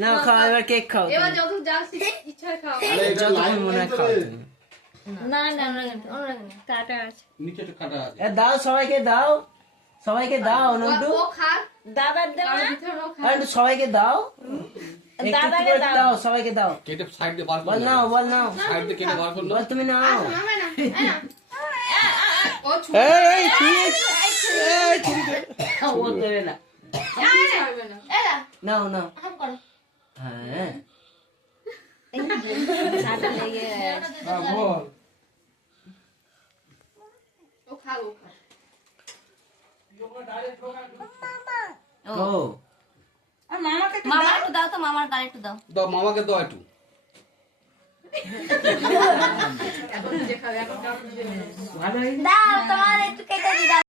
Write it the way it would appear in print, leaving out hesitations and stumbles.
না খাও এবার কেক খাও এবার যত যা ইচ্ছা খাও যত মনে হয় খাও না না কাটা আছে নিচে তো কাটা আছে দাও সবাইকে দাও নন্টু ও খা দাদার দেব না আর সবাইকে দাও দাদাকে দাও সবাইকে দাও কেটে সাইড দিয়ে বার বল নাও সাইড দিয়ে কেটে বার করলো বল তুমি নাও মামা না ও এই ও দেবে না ছুঁবে না এলা নাও হাম করো হ্যাঁ ছাতা লেগে বল ও খা ও আর মামাকে মামা একটু দাও তো মামার গাল একটু দাও দাও মামাকে দাও একটু এখন যে খাবে এখন ভালো দাও তোমার একটু কেটে দি দাও